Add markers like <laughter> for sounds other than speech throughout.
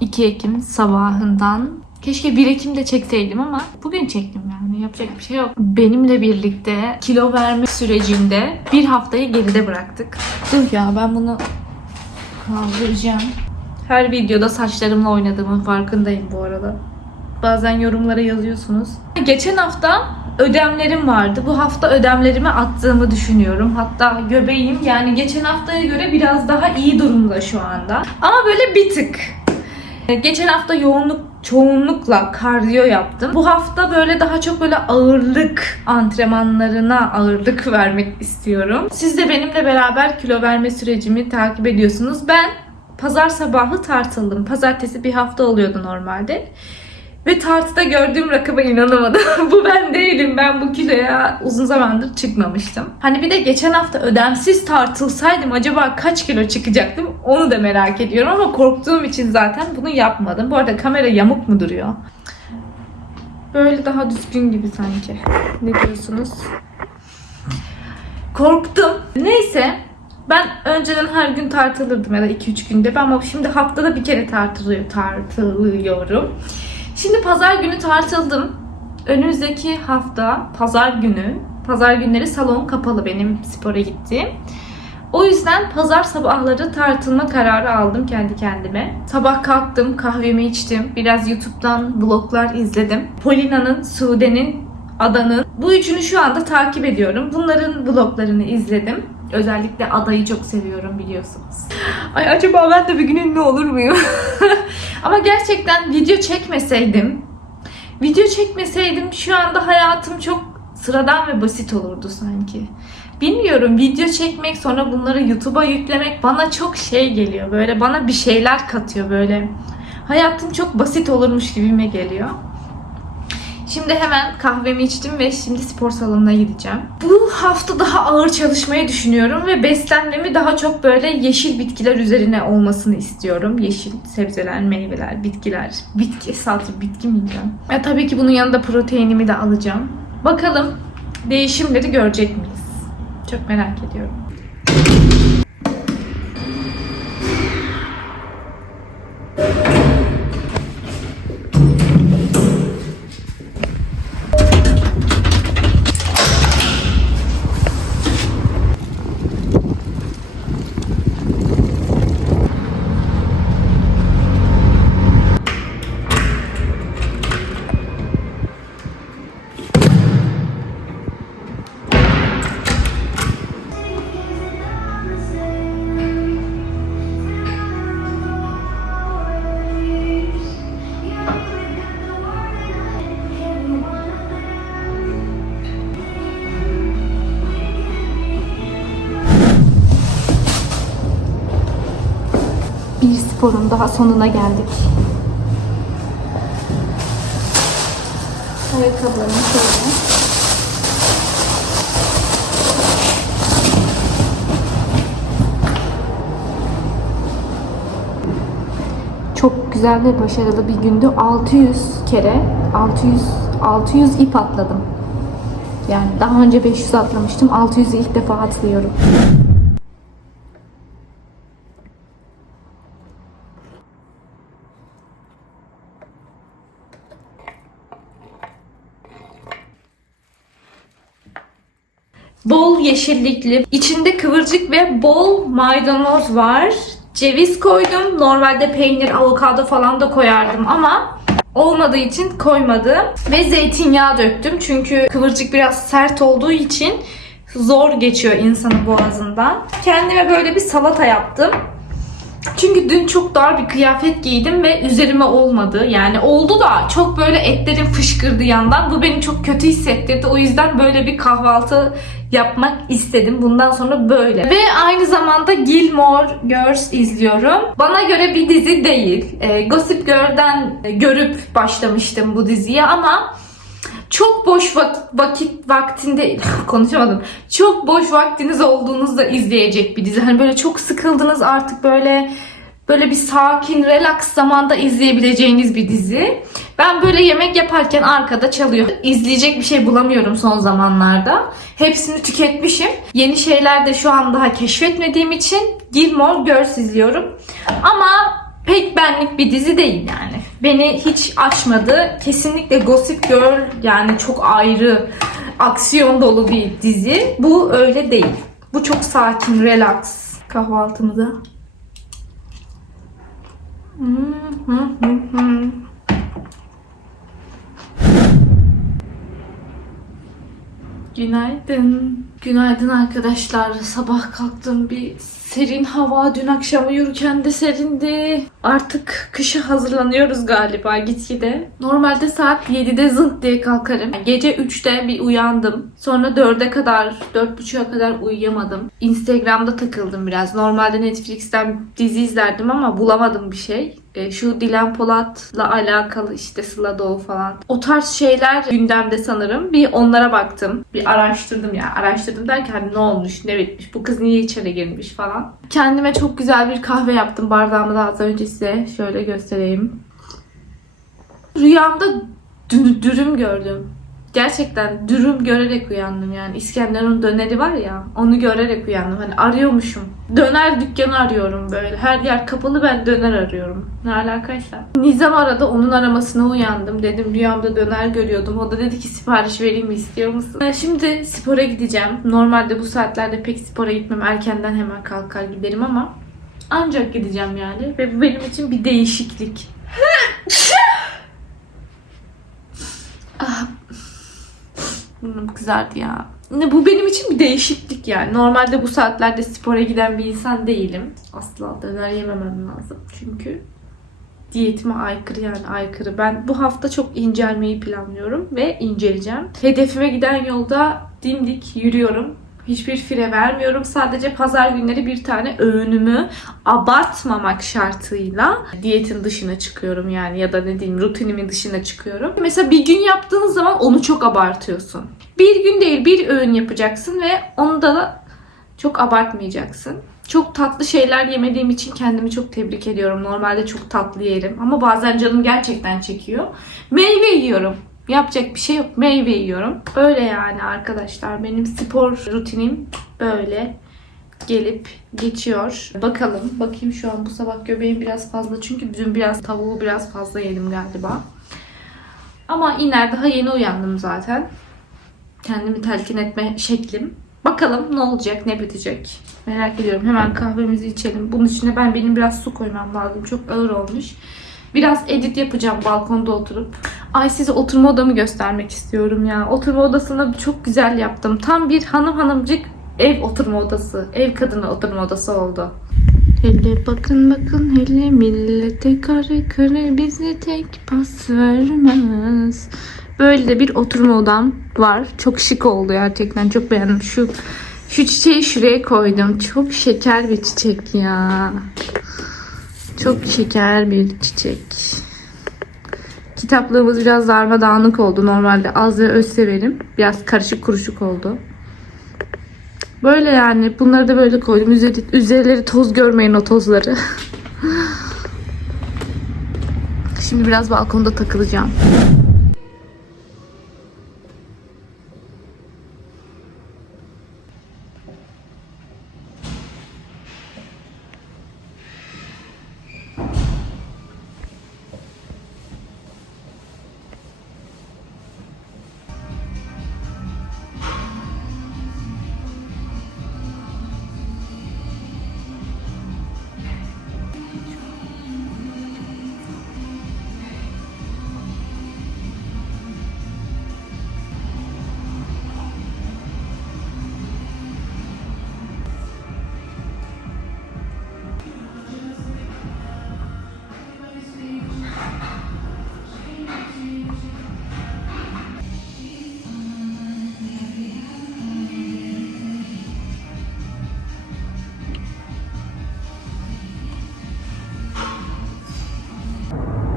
2 Ekim sabahından Keşke 1 Ekim'de çekseydim ama bugün çektim yani yapacak bir şey yok. Benimle birlikte kilo verme sürecinde bir haftayı geride bıraktık. Dur ya ben bunu kaldıracağım. Her videoda saçlarımla oynadığımın farkındayım bu arada. Bazen yorumlara yazıyorsunuz. Geçen hafta ödemlerim vardı. Bu hafta ödemlerimi attığımı düşünüyorum. Hatta göbeğim yani geçen haftaya göre biraz daha iyi durumda şu anda. Ama böyle bir tık. Geçen hafta yoğunluk çoğunlukla kardiyo yaptım. Bu hafta böyle daha çok böyle ağırlık antrenmanlarına ağırlık <laughs> vermek istiyorum. Siz de benimle beraber kilo verme sürecimi takip ediyorsunuz. Ben pazar sabahı tartıldım. Pazartesi bir hafta oluyordu normalde. Ve tartıda gördüğüm rakama inanamadım. <laughs> bu ben değilim. Ben bu kiloya uzun zamandır çıkmamıştım. Hani bir de geçen hafta ödemsiz tartılsaydım acaba kaç kilo çıkacaktım? Onu da merak ediyorum ama korktuğum için zaten bunu yapmadım. Bu arada kamera yamuk mu duruyor? Böyle daha düzgün gibi sanki. Ne diyorsunuz? Korktum. Neyse. Ben önceden her gün tartılırdım ya da 2-3 günde. Ama şimdi haftada bir kere tartılıyor, tartılıyorum. Şimdi pazar günü tartıldım. Önümüzdeki hafta pazar günü, pazar günleri salon kapalı benim spora gittiğim. O yüzden pazar sabahları tartılma kararı aldım kendi kendime. Sabah kalktım, kahvemi içtim. Biraz YouTube'dan vloglar izledim. Polina'nın, Sude'nin, Adan'ın. Bu üçünü şu anda takip ediyorum. Bunların vloglarını izledim. Özellikle Ada'yı çok seviyorum biliyorsunuz. Ay acaba ben de bir gün ünlü olur muyum? <laughs> Ama gerçekten video çekmeseydim, video çekmeseydim şu anda hayatım çok sıradan ve basit olurdu sanki. Bilmiyorum video çekmek sonra bunları YouTube'a yüklemek bana çok şey geliyor. Böyle bana bir şeyler katıyor böyle. Hayatım çok basit olurmuş gibime geliyor. Şimdi hemen kahvemi içtim ve şimdi spor salonuna gideceğim. Bu hafta daha ağır çalışmayı düşünüyorum ve beslenmemi daha çok böyle yeşil bitkiler üzerine olmasını istiyorum. Yeşil sebzeler, meyveler, bitkiler. Bitki, sadece bitki mi yiyeceğim? Ya tabii ki bunun yanında proteinimi de alacağım. Bakalım değişimleri görecek miyiz? Çok merak ediyorum. Sporun daha sonuna geldik. Ayakkabılarımı şöyle. Çok güzel ve başarılı bir gündü. 600 kere 600 600 ip atladım. Yani daha önce 500 atlamıştım. 600'ü ilk defa atlıyorum. Yeşillikli. içinde kıvırcık ve bol maydanoz var. Ceviz koydum. Normalde peynir, avokado falan da koyardım ama olmadığı için koymadım. Ve zeytinyağı döktüm. Çünkü kıvırcık biraz sert olduğu için zor geçiyor insanın boğazından. Kendime böyle bir salata yaptım. Çünkü dün çok dar bir kıyafet giydim ve üzerime olmadı. Yani oldu da çok böyle etlerim fışkırdı yandan. Bu beni çok kötü hissettirdi. O yüzden böyle bir kahvaltı yapmak istedim. Bundan sonra böyle. Ve aynı zamanda Gilmore Girls izliyorum. Bana göre bir dizi değil. E, Gossip Girl'den görüp başlamıştım bu diziye ama çok boş vakit, vakit vaktinde <laughs> konuşamadım. Çok boş vaktiniz olduğunuzda izleyecek bir dizi. Hani böyle çok sıkıldınız artık böyle böyle bir sakin, relax zamanda izleyebileceğiniz bir dizi. Ben böyle yemek yaparken arkada çalıyor. İzleyecek bir şey bulamıyorum son zamanlarda. Hepsini tüketmişim. Yeni şeyler de şu an daha keşfetmediğim için Gilmore Girls izliyorum. Ama pek benlik bir dizi değil yani. Beni hiç aşmadı. Kesinlikle Gossip Girl yani çok ayrı aksiyon dolu bir dizi. Bu öyle değil. Bu çok sakin, relax. Kahvaltımıza. Hmm, hı, hı, hı. Günaydın. Günaydın arkadaşlar. Sabah kalktım bir serin hava. Dün akşam uyurken de serindi. Artık kışa hazırlanıyoruz galiba gitgide. Normalde saat 7'de zınk diye kalkarım. Gece 3'te bir uyandım. Sonra 4'e kadar, 4.30'a kadar uyuyamadım. Instagram'da takıldım biraz. Normalde Netflix'ten dizi izlerdim ama bulamadım bir şey. E, şu Dilan Polat'la alakalı işte Sıla Doğu falan. O tarz şeyler gündemde sanırım. Bir onlara baktım. Bir araştırdım ya. Araştırdım derken hani ne olmuş, ne bitmiş, bu kız niye içeri girmiş falan. Kendime çok güzel bir kahve yaptım. Bardağımı da az önce size şöyle göstereyim. Rüyamda dü- dürüm gördüm. Gerçekten dürüm görerek uyandım yani. İskenderun döneri var ya onu görerek uyandım. Hani arıyormuşum. Döner dükkanı arıyorum böyle. Her yer kapalı ben döner arıyorum. Ne alakaysa. Nizam aradı onun aramasına uyandım. Dedim rüyamda döner görüyordum. O da dedi ki sipariş vereyim mi istiyor musun? Ben şimdi spora gideceğim. Normalde bu saatlerde pek spora gitmem. Erkenden hemen kalkar giderim ama ancak gideceğim yani. Ve bu benim için bir değişiklik. <laughs> ah, Burnum kızardı ya. Ne bu benim için bir değişiklik yani. Normalde bu saatlerde spora giden bir insan değilim. Asla döner yememem lazım. Çünkü diyetime aykırı yani aykırı. Ben bu hafta çok incelmeyi planlıyorum ve inceleyeceğim. Hedefime giden yolda dimdik yürüyorum. Hiçbir fire vermiyorum. Sadece pazar günleri bir tane öğünümü abartmamak şartıyla diyetin dışına çıkıyorum yani ya da ne diyeyim rutinimin dışına çıkıyorum. Mesela bir gün yaptığınız zaman onu çok abartıyorsun. Bir gün değil bir öğün yapacaksın ve onu da çok abartmayacaksın. Çok tatlı şeyler yemediğim için kendimi çok tebrik ediyorum. Normalde çok tatlı yerim ama bazen canım gerçekten çekiyor. Meyve yiyorum. Yapacak bir şey yok. Meyve yiyorum. Öyle yani arkadaşlar. Benim spor rutinim böyle gelip geçiyor. Bakalım. Bakayım şu an bu sabah göbeğim biraz fazla. Çünkü dün biraz tavuğu biraz fazla yedim galiba. Ama iner daha yeni uyandım zaten. Kendimi telkin etme şeklim. Bakalım ne olacak, ne bitecek. Merak ediyorum. Hemen kahvemizi içelim. Bunun içine ben benim biraz su koymam lazım. Çok ağır olmuş. Biraz edit yapacağım balkonda oturup. Ay size oturma odamı göstermek istiyorum ya. Oturma odasını çok güzel yaptım. Tam bir hanım hanımcık ev oturma odası. Ev kadını oturma odası oldu. Hele bakın bakın hele millete kare kare bizi tek pas vermez. Böyle de bir oturma odam var. Çok şık oldu gerçekten. Çok beğendim. Şu şu çiçeği şuraya koydum. Çok şeker bir çiçek ya. Çok şeker bir çiçek. Kitaplığımız biraz darmadağınık oldu. Normalde az ve öz severim. Biraz karışık kuruşuk oldu. Böyle yani. Bunları da böyle koydum. Üzeri, üzerleri toz görmeyin o tozları. <laughs> Şimdi biraz balkonda takılacağım.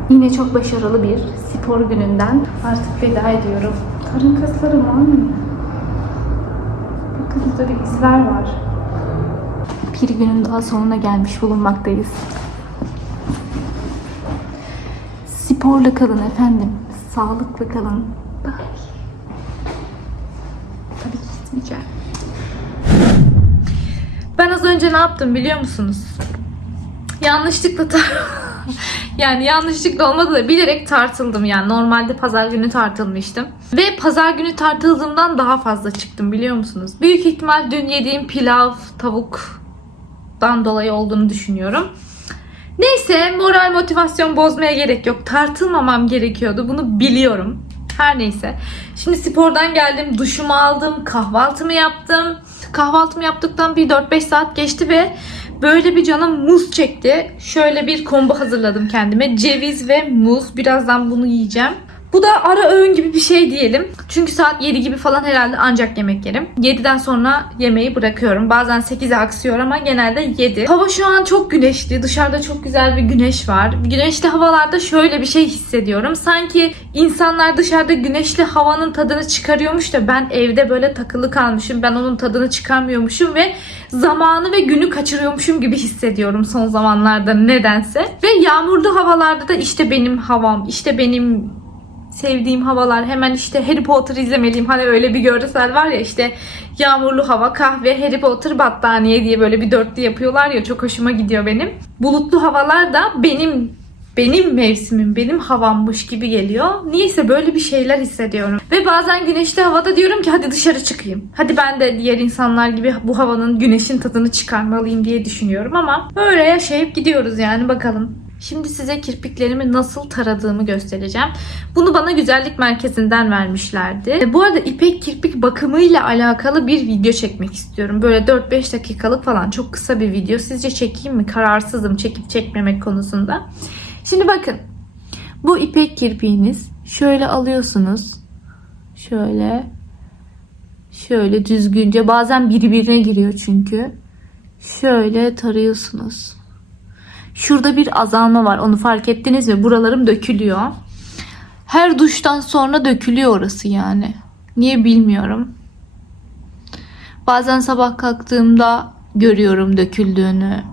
Yine çok başarılı bir spor gününden artık veda ediyorum. Karın kaslarım olmuyor. Bakın burada bir izler var. Bir günün daha sonuna gelmiş bulunmaktayız. Sporla kalın efendim. Sağlıklı kalın. Bye. Tabii gitmeyeceğim. Ben az önce ne yaptım biliyor musunuz? Yanlışlıkla tar <laughs> yani yanlışlıkla olmadı da bilerek tartıldım yani. Normalde pazar günü tartılmıştım. Ve pazar günü tartıldığımdan daha fazla çıktım biliyor musunuz? Büyük ihtimal dün yediğim pilav, tavuktan dolayı olduğunu düşünüyorum. Neyse moral motivasyon bozmaya gerek yok. Tartılmamam gerekiyordu. Bunu biliyorum. Her neyse. Şimdi spordan geldim. Duşumu aldım. Kahvaltımı yaptım. Kahvaltımı yaptıktan bir 4-5 saat geçti ve böyle bir canım muz çekti. Şöyle bir kombo hazırladım kendime. Ceviz ve muz. Birazdan bunu yiyeceğim. Bu da ara öğün gibi bir şey diyelim. Çünkü saat 7 gibi falan herhalde ancak yemek yerim. 7'den sonra yemeği bırakıyorum. Bazen 8'e aksıyor ama genelde 7. Hava şu an çok güneşli. Dışarıda çok güzel bir güneş var. Güneşli havalarda şöyle bir şey hissediyorum. Sanki insanlar dışarıda güneşli havanın tadını çıkarıyormuş da ben evde böyle takılı kalmışım. Ben onun tadını çıkarmıyormuşum ve zamanı ve günü kaçırıyormuşum gibi hissediyorum son zamanlarda nedense. Ve yağmurlu havalarda da işte benim havam, işte benim sevdiğim havalar hemen işte Harry Potter izlemeliyim. Hani öyle bir görsel var ya işte yağmurlu hava, kahve, Harry Potter, battaniye diye böyle bir dörtlü yapıyorlar ya çok hoşuma gidiyor benim. Bulutlu havalar da benim benim mevsimim, benim havammış gibi geliyor. Niyeyse böyle bir şeyler hissediyorum. Ve bazen güneşli havada diyorum ki hadi dışarı çıkayım. Hadi ben de diğer insanlar gibi bu havanın güneşin tadını çıkarmalıyım diye düşünüyorum ama böyle yaşayıp gidiyoruz yani bakalım. Şimdi size kirpiklerimi nasıl taradığımı göstereceğim. Bunu bana güzellik merkezinden vermişlerdi. E, Bu arada ipek kirpik bakımıyla alakalı bir video çekmek istiyorum. Böyle 4-5 dakikalık falan çok kısa bir video. Sizce çekeyim mi? Kararsızım çekip çekmemek konusunda. Şimdi bakın. Bu ipek kirpiğiniz şöyle alıyorsunuz. Şöyle. Şöyle düzgünce. Bazen birbirine giriyor çünkü. Şöyle tarıyorsunuz. Şurada bir azalma var. Onu fark ettiniz mi? Buralarım dökülüyor. Her duştan sonra dökülüyor orası yani. Niye bilmiyorum. Bazen sabah kalktığımda görüyorum döküldüğünü.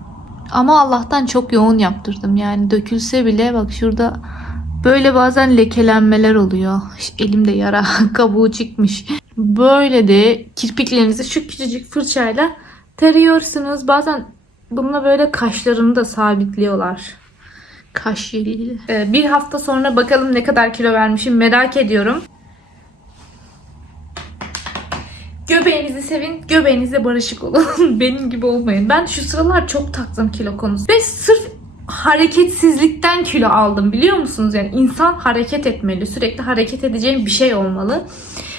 Ama Allah'tan çok yoğun yaptırdım. Yani dökülse bile bak şurada böyle bazen lekelenmeler oluyor. İşte elimde yara <laughs> kabuğu çıkmış. Böyle de kirpiklerinizi şu küçücük fırçayla tarıyorsunuz. Bazen bununla böyle kaşlarını da sabitliyorlar. Kaş yeriyle. Ee, bir hafta sonra bakalım ne kadar kilo vermişim merak ediyorum. Göbeğinizle barışık olun. <laughs> Benim gibi olmayın. Ben şu sıralar çok taktım kilo konusu. Ve sırf hareketsizlikten kilo aldım biliyor musunuz? Yani insan hareket etmeli. Sürekli hareket edeceğim bir şey olmalı.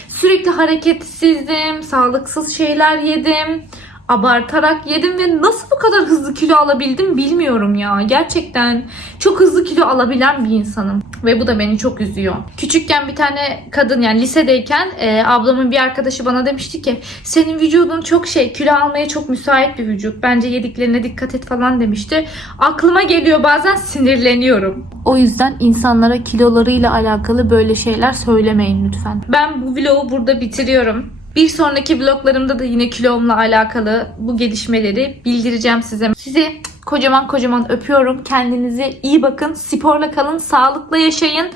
Sürekli hareketsizdim, sağlıksız şeyler yedim. Abartarak yedim ve nasıl bu kadar hızlı kilo alabildim bilmiyorum ya. Gerçekten çok hızlı kilo alabilen bir insanım. Ve bu da beni çok üzüyor. Küçükken bir tane kadın yani lisedeyken e, ablamın bir arkadaşı bana demişti ki senin vücudun çok şey kilo almaya çok müsait bir vücut. Bence yediklerine dikkat et falan demişti. Aklıma geliyor bazen sinirleniyorum. O yüzden insanlara kilolarıyla alakalı böyle şeyler söylemeyin lütfen. Ben bu vlogu burada bitiriyorum. Bir sonraki vloglarımda da yine kilomla alakalı bu gelişmeleri bildireceğim size. Sizi kocaman kocaman öpüyorum. Kendinize iyi bakın. Sporla kalın. Sağlıkla yaşayın.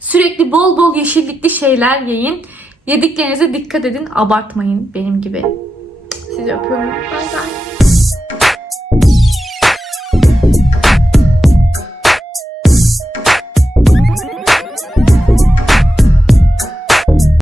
Sürekli bol bol yeşillikli şeyler yiyin. Yediklerinize dikkat edin. Abartmayın benim gibi. Sizi öpüyorum. Bay bay.